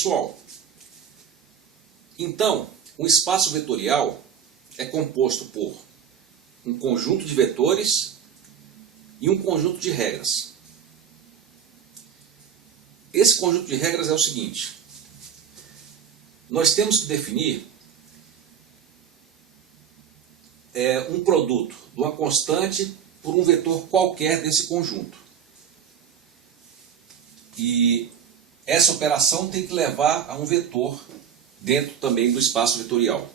Pessoal, então, um espaço vetorial é composto por um conjunto de vetores e um conjunto de regras. Esse conjunto de regras é o seguinte: nós temos que definir um produto de uma constante por um vetor qualquer desse conjunto. E essa operação tem que levar a um vetor dentro também do espaço vetorial.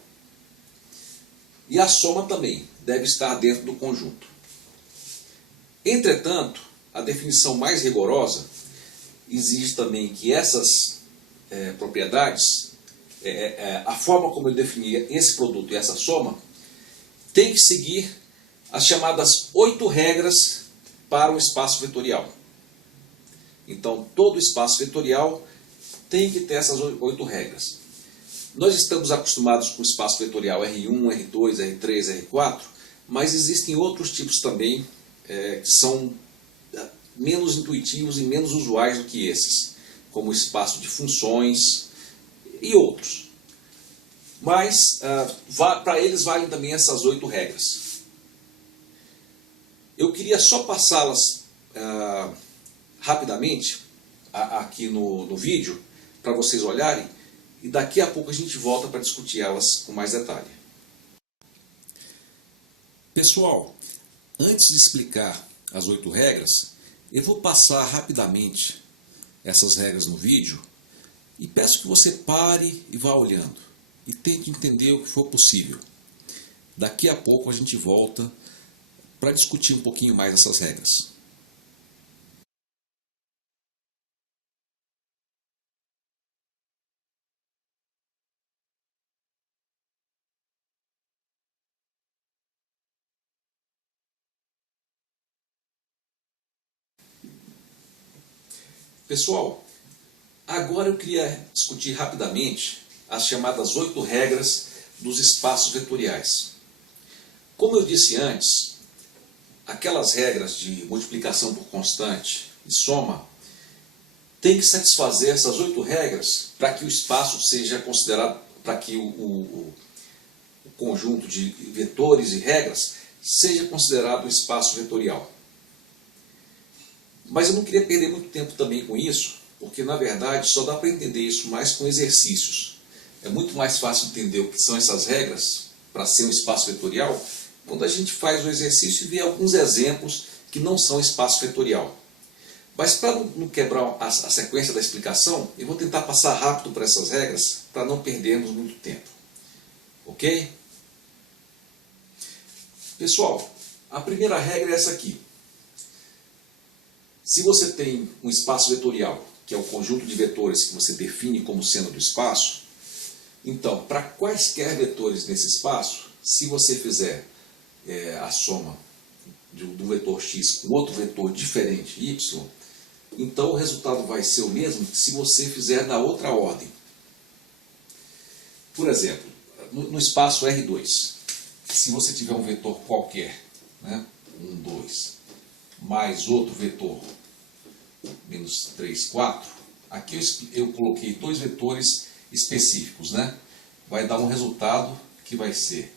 E a soma também deve estar dentro do conjunto. Entretanto, a definição mais rigorosa exige também que essas propriedades, a forma como eu definia esse produto e essa soma, tem que seguir as chamadas 8 regras para o espaço vetorial. Então, todo espaço vetorial tem que ter essas 8 regras. Nós estamos acostumados com o espaço vetorial R1, R2, R3, R4, mas existem outros tipos também que são menos intuitivos e menos usuais do que esses, como o espaço de funções e outros. Mas para eles valem também essas 8 regras. Eu queria só passá-las rapidamente aqui no vídeo, para vocês olharem, e daqui a pouco a gente volta para discutir elas com mais detalhe. Pessoal, antes de explicar as 8 regras, eu vou passar rapidamente essas regras no vídeo e peço que você pare e vá olhando e tente entender o que for possível. Daqui a pouco a gente volta para discutir um pouquinho mais essas regras. Pessoal, agora eu queria discutir rapidamente as chamadas 8 regras dos espaços vetoriais. Como eu disse antes, aquelas regras de multiplicação por constante e soma têm que satisfazer essas 8 regras para que o espaço seja considerado, para que o conjunto de vetores e regras seja considerado um espaço vetorial. Mas eu não queria perder muito tempo também com isso, porque na verdade só dá para entender isso mais com exercícios. É muito mais fácil entender o que são essas regras para ser um espaço vetorial quando a gente faz o exercício e vê alguns exemplos que não são espaço vetorial. Mas para não quebrar a sequência da explicação, eu vou tentar passar rápido por essas regras para não perdermos muito tempo. Ok? Pessoal, a primeira regra é essa aqui. Se você tem um espaço vetorial, que é o conjunto de vetores que você define como sendo do espaço, então, para quaisquer vetores nesse espaço, se você fizer a soma do vetor x com outro vetor diferente, y, então o resultado vai ser o mesmo que se você fizer na outra ordem. Por exemplo, no espaço R2, se você tiver um vetor qualquer, né, 1, 2, mais outro vetor, menos 3, 4, aqui eu coloquei 2 vetores específicos, né? Vai dar um resultado que vai ser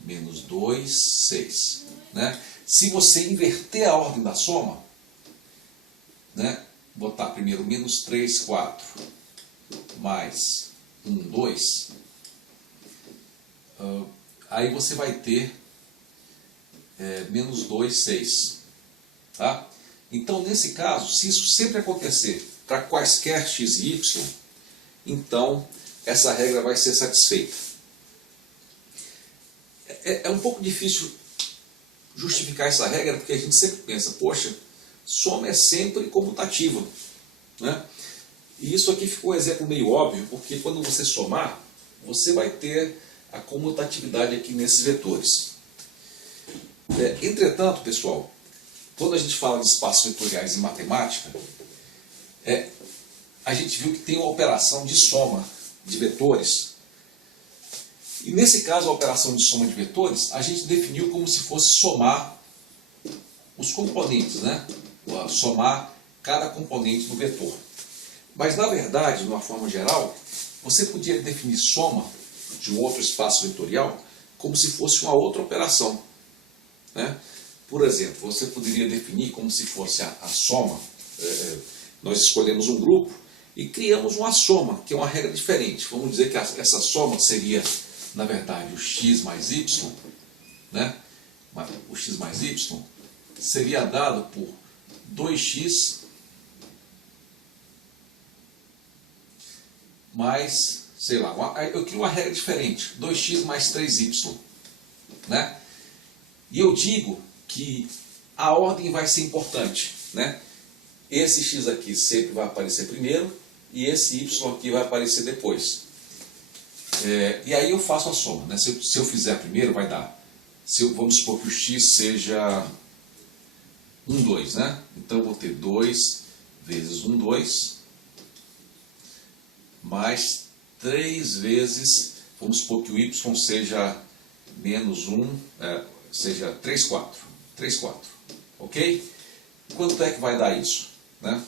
menos 2, 6. Né? Se você inverter a ordem da soma, né, botar primeiro menos 3, 4, mais 1, 2, aí você vai ter menos 2, 6. Tá? Então, nesse caso, se isso sempre acontecer para quaisquer x e y, então essa regra vai ser satisfeita. É um pouco difícil justificar essa regra, porque a gente sempre pensa, poxa, soma é sempre comutativa. Né? E isso aqui ficou um exemplo meio óbvio, porque quando você somar, você vai ter a comutatividade aqui nesses vetores. Entretanto, pessoal, quando a gente fala de espaços vetoriais em matemática, a gente viu que tem uma operação de soma de vetores. E nesse caso, a operação de soma de vetores, a gente definiu como se fosse somar os componentes, né? Somar cada componente do vetor. Mas, na verdade, de uma forma geral, você podia definir soma de um outro espaço vetorial como se fosse uma outra operação, né? Por exemplo, você poderia definir como se fosse a soma. Nós escolhemos um grupo e criamos uma soma, que é uma regra diferente. Vamos dizer que essa soma seria, na verdade, o x mais y, né? O x mais y seria dado por 2x mais, sei lá, eu crio uma regra diferente, 2x mais 3y, né? E eu digo que a ordem vai ser importante, né? Esse x aqui sempre vai aparecer primeiro e esse y aqui vai aparecer depois. E aí eu faço a soma, né? Se eu fizer primeiro, vai dar, vamos supor que o x seja 1, 2, né? Então eu vou ter 2 vezes 1, 2, mais 3 vezes, vamos supor que o y seja menos 1, seja 3, 4. 3, 4. Ok? Quanto é que vai dar isso? Né?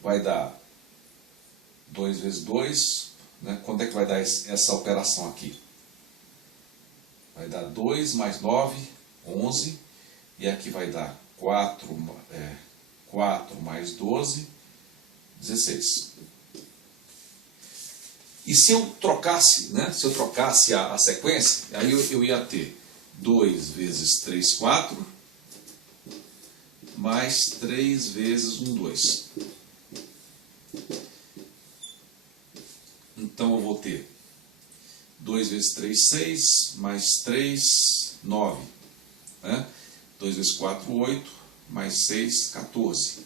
Vai dar 2 vezes 2. Né? Quanto é que vai dar essa operação aqui? Vai dar 2 mais 9, 11. E aqui vai dar 4 mais 12, 16. E se eu trocasse, né? Se eu trocasse a sequência, aí eu ia ter 2 vezes 3, 4, mais 3 vezes 1, 2. Então eu vou ter 2 vezes 3, 6, mais 3, 9. Né? 2 vezes 4, 8, mais 6, 14.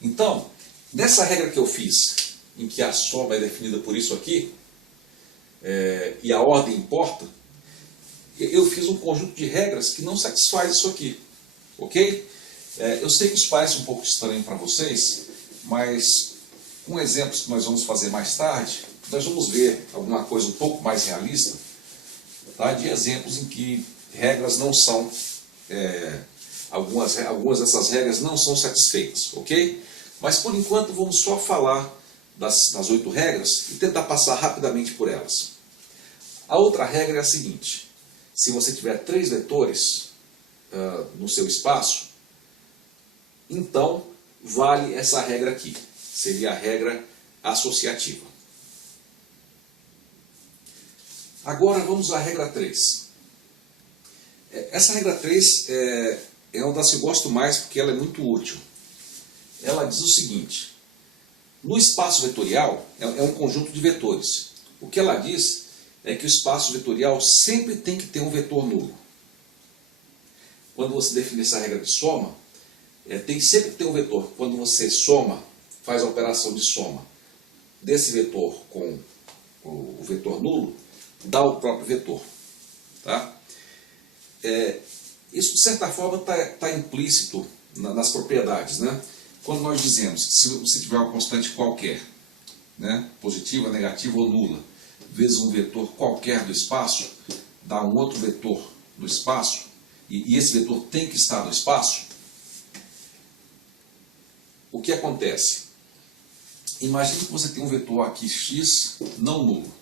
Então, nessa regra que eu fiz, em que a soma é definida por isso aqui, e a ordem importa, eu fiz um conjunto de regras que não satisfaz isso aqui, ok? Eu sei que isso parece um pouco estranho para vocês, mas com exemplos que nós vamos fazer mais tarde, nós vamos ver alguma coisa um pouco mais realista, tá? De exemplos em que regras não são, algumas dessas regras não são satisfeitas, ok? Mas por enquanto vamos só falar das 8 regras e tentar passar rapidamente por elas. A outra regra é a seguinte: se você tiver 3 vetores no seu espaço, então vale essa regra aqui, seria a regra associativa. Agora vamos à regra 3. Essa regra 3 é uma das que eu gosto mais porque ela é muito útil. Ela diz o seguinte: no espaço vetorial, é um conjunto de vetores. O que ela diz é que o espaço vetorial sempre tem que ter um vetor nulo. Quando você define essa regra de soma, tem que sempre ter um vetor. Quando você soma, faz a operação de soma desse vetor com o vetor nulo, dá o próprio vetor. Tá? Isso, de certa forma, está implícito nas propriedades, né? Quando nós dizemos que se você tiver uma constante qualquer, né, positiva, negativa ou nula, vezes um vetor qualquer do espaço, dá um outro vetor no espaço, e esse vetor tem que estar no espaço, o que acontece? Imagine que você tem um vetor aqui x não nulo.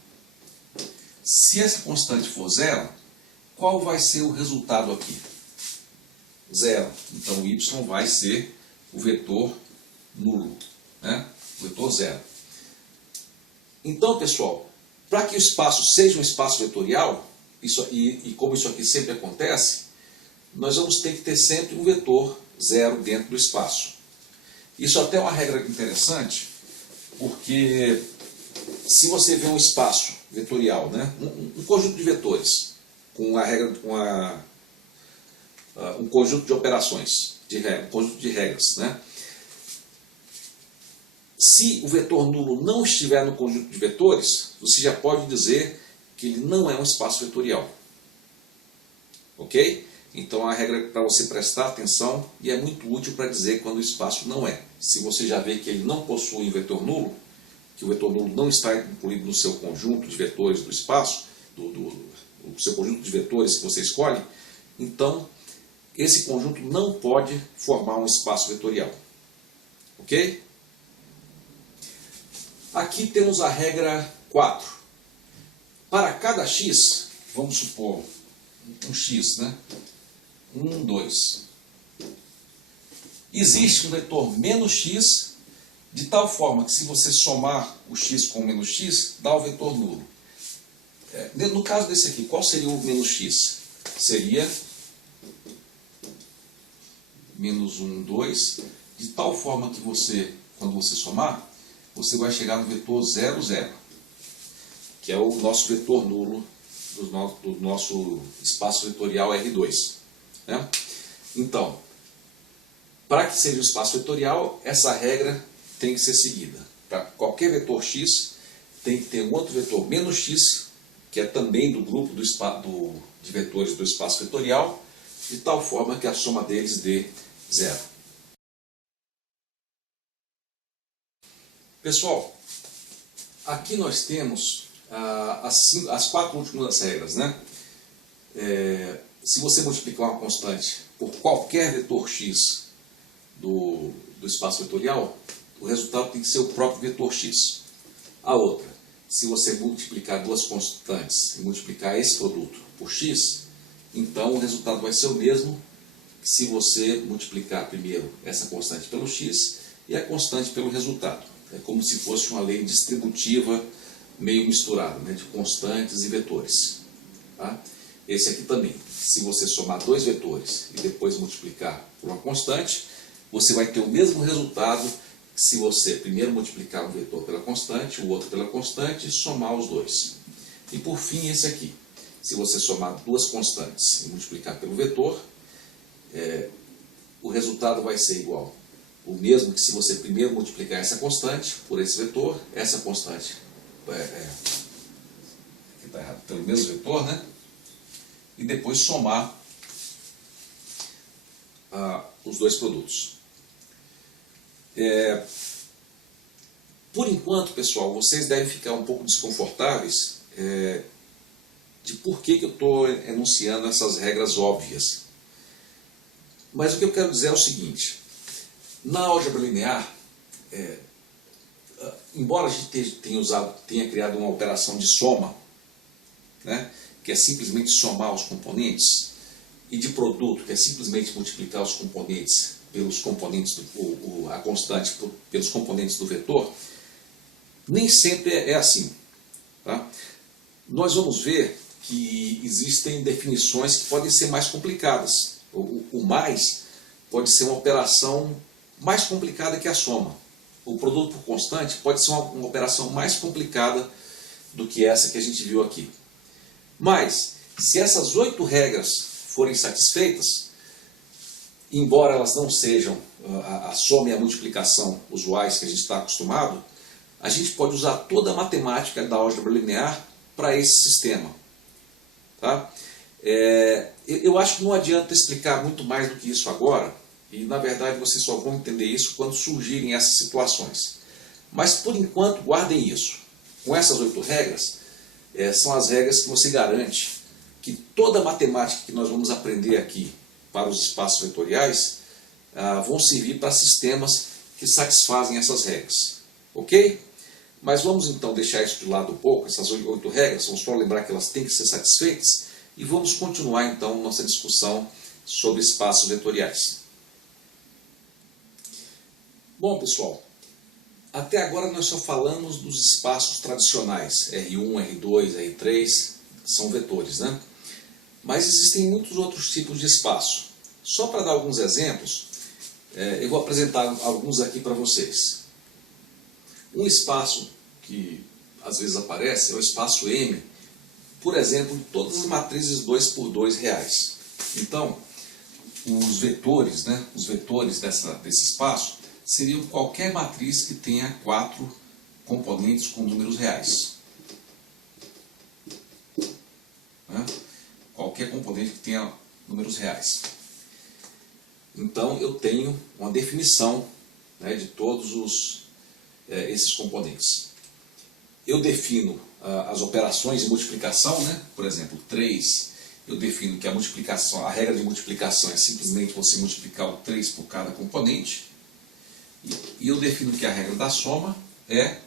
Se essa constante for zero, qual vai ser o resultado aqui? Zero. Então o y vai ser o vetor nulo, né? O vetor zero. Então, pessoal, para que o espaço seja um espaço vetorial, e como isso aqui sempre acontece, nós vamos ter que ter sempre um vetor zero dentro do espaço. Isso até é uma regra interessante, porque se você vê um espaço vetorial, né? Um conjunto de vetores, com um conjunto de operações, um conjunto de regras, né? Se o vetor nulo não estiver no conjunto de vetores, você já pode dizer que ele não é um espaço vetorial. Ok? Então a regra é para você prestar atenção e é muito útil para dizer quando o espaço não é. Se você já vê que ele não possui um vetor nulo, que o vetor nulo não está incluído no seu conjunto de vetores do espaço, do seu conjunto de vetores que você escolhe, então esse conjunto não pode formar um espaço vetorial. Ok? Aqui temos a regra 4. Para cada x, vamos supor um x, né? 1, 2. Existe um vetor menos x, de tal forma que se você somar o x com o menos x, dá o vetor nulo. No caso desse aqui, qual seria o menos x? Seria menos 1, 2, de tal forma que você, quando você somar, você vai chegar no vetor 0, 0, que é o nosso vetor nulo do nosso espaço vetorial R2. Né? Então, para que seja o espaço vetorial, essa regra tem que ser seguida. Para qualquer vetor x, tem que ter um outro vetor menos x, que é também do grupo de vetores do espaço vetorial, de tal forma que a soma deles dê 0. Pessoal, aqui nós temos as 4 últimas regras. Né? Se você multiplicar uma constante por qualquer vetor x do espaço vetorial, o resultado tem que ser o próprio vetor x. A outra, se você multiplicar duas constantes e multiplicar esse produto por x, então o resultado vai ser o mesmo que se você multiplicar primeiro essa constante pelo x e a constante pelo resultado. É como se fosse uma lei distributiva meio misturada, né, de constantes e vetores. Tá? Esse aqui também, se você somar dois vetores e depois multiplicar por uma constante, você vai ter o mesmo resultado que se você primeiro multiplicar um vetor pela constante, o outro pela constante e somar os dois. E por fim esse aqui, se você somar duas constantes e multiplicar pelo vetor, o resultado vai ser igual. O mesmo que se você primeiro multiplicar essa constante por esse vetor, essa constante aqui está errado, pelo mesmo vetor, né? E depois somar os dois produtos. Por enquanto, pessoal, vocês devem ficar um pouco desconfortáveis de por que eu estou enunciando essas regras óbvias. Mas o que eu quero dizer é o seguinte: na álgebra linear, embora a gente tenha criado uma operação de soma, né, que é simplesmente somar os componentes, e de produto, que é simplesmente multiplicar os componentes pelos componentes a constante pelos componentes do vetor, nem sempre é assim. Tá? Nós vamos ver que existem definições que podem ser mais complicadas. O mais pode ser uma operação mais complicada que a soma. O produto por constante pode ser uma operação mais complicada do que essa que a gente viu aqui. Mas, se essas 8 regras forem satisfeitas, embora elas não sejam a soma e a multiplicação usuais que a gente está acostumado, a gente pode usar toda a matemática da álgebra linear para esse sistema. Tá? Eu acho que não adianta explicar muito mais do que isso agora, e na verdade vocês só vão entender isso quando surgirem essas situações. Mas por enquanto guardem isso. Com essas 8 regras, são as regras que você garante que toda a matemática que nós vamos aprender aqui para os espaços vetoriais vão servir para sistemas que satisfazem essas regras. Ok? Mas vamos então deixar isso de lado um pouco, essas 8 regras, vamos só lembrar que elas têm que ser satisfeitas, e vamos continuar então nossa discussão sobre espaços vetoriais. Bom, pessoal, até agora nós só falamos dos espaços tradicionais, R1, R2, R3, são vetores, né? Mas existem muitos outros tipos de espaço. Só para dar alguns exemplos, eu vou apresentar alguns aqui para vocês. Um espaço que às vezes aparece é o espaço M, por exemplo, todas as matrizes 2×2 reais. Então, os vetores, né, os vetores desse espaço seriam qualquer matriz que tenha 4 componentes com números reais. Né? Qualquer componente que tenha números reais. Então, eu tenho uma definição, né, de todos esses componentes. Eu defino as operações de multiplicação, né? Por exemplo, 3, eu defino que a regra de multiplicação é simplesmente você multiplicar o 3 por cada componente. E eu defino que a regra da soma é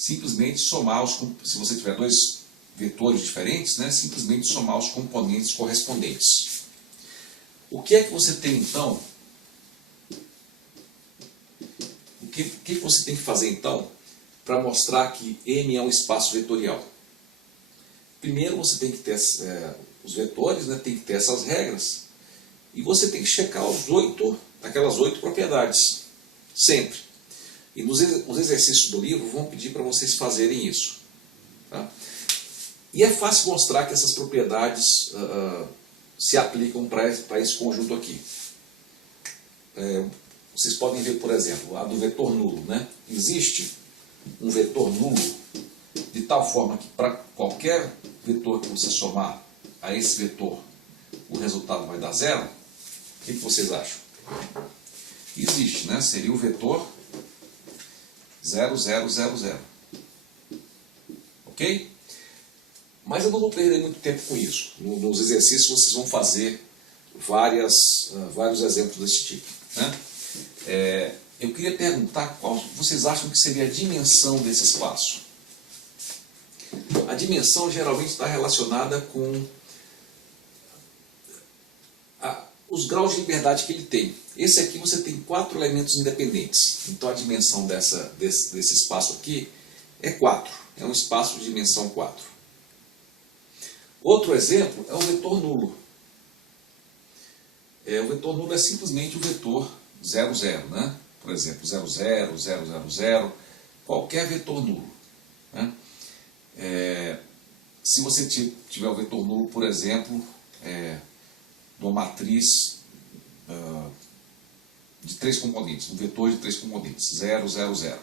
simplesmente somar se você tiver dois vetores diferentes, né, simplesmente somar os componentes correspondentes. O que é que você tem então? O que você tem que fazer então para mostrar que M é um espaço vetorial? Primeiro você tem que ter os vetores, né, tem que ter essas regras, e você tem que checar aquelas 8 propriedades, sempre. E os exercícios do livro vão pedir para vocês fazerem isso. Tá? E é fácil mostrar que essas propriedades se aplicam para esse conjunto aqui. Vocês podem ver, por exemplo, a do vetor nulo. Né? Existe um vetor nulo de tal forma que para qualquer vetor que você somar a esse vetor, o resultado vai dar zero? O que vocês acham? Existe, né? Seria o vetor 0, 0, 0, 0. Ok? Mas eu não vou perder muito tempo com isso. Nos exercícios vocês vão fazer vários exemplos desse tipo. Né? Eu queria perguntar qual vocês acham que seria a dimensão desse espaço. A dimensão geralmente está relacionada com os graus de liberdade que ele tem. Esse aqui você tem 4 elementos independentes. Então a dimensão desse espaço aqui é 4. É um espaço de dimensão 4. Outro exemplo é o vetor nulo. O vetor nulo é simplesmente o vetor 0, 0. Né? Por exemplo, 0, 0, 0, 0, 0. Qualquer vetor nulo. Né? Se você tiver o vetor nulo, por exemplo, de uma matriz de 3 componentes, um vetor de 3 componentes, 0, 0, 0.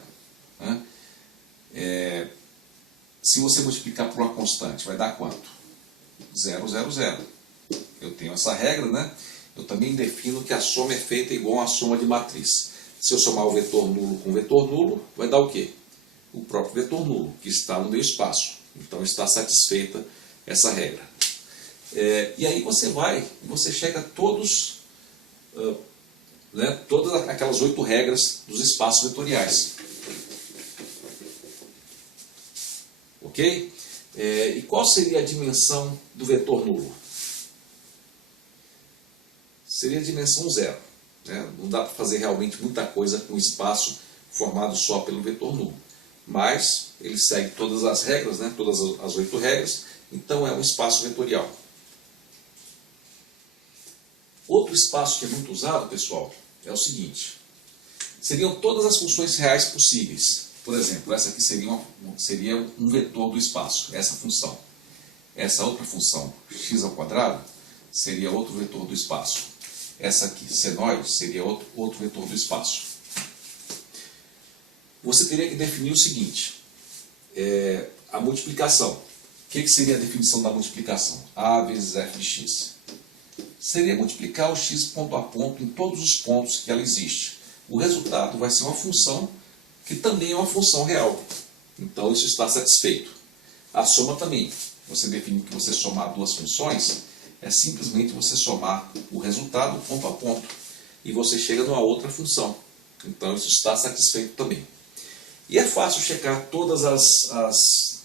Né? Se você multiplicar por uma constante, vai dar quanto? 0, 0, 0. Eu tenho essa regra, né? Eu também defino que a soma é feita igual a soma de matriz. Se eu somar o vetor nulo com o vetor nulo, vai dar o quê? O próprio vetor nulo, que está no meu espaço. Então está satisfeita essa regra. E aí você chega a todas aquelas 8 regras dos espaços vetoriais. Ok? E qual seria a dimensão do vetor nulo? Seria a dimensão 0. Né? Não dá para fazer realmente muita coisa com um espaço formado só pelo vetor nulo. Mas ele segue todas as regras, né? Todas as 8 regras, então é um espaço vetorial. Outro espaço que é muito usado, pessoal, é o seguinte. Seriam todas as funções reais possíveis. Por exemplo, essa aqui seria um vetor do espaço, essa função. Essa outra função, x ao quadrado, seria outro vetor do espaço. Essa aqui, senoide, seria outro vetor do espaço. Você teria que definir o seguinte, a multiplicação. O que seria a definição da multiplicação? A vezes f de x. Seria multiplicar o x ponto a ponto em todos os pontos que ela existe. O resultado vai ser uma função que também é uma função real. Então isso está satisfeito. A soma também. Você define que você somar duas funções é simplesmente você somar o resultado ponto a ponto. E você chega numa outra função. Então isso está satisfeito também. E é fácil checar todas as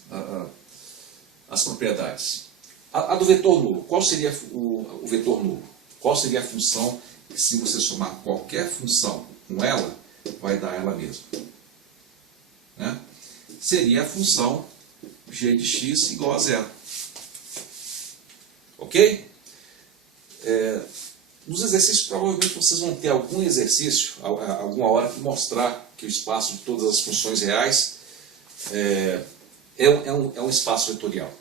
propriedades. A do vetor nulo, qual seria o vetor nulo? Qual seria a função que, se você somar qualquer função com ela, vai dar ela mesma? Né? Seria a função g de x igual a 0. Ok? Nos exercícios, provavelmente vocês vão ter algum exercício, alguma hora, que mostrar que o espaço de todas as funções reais é um espaço vetorial.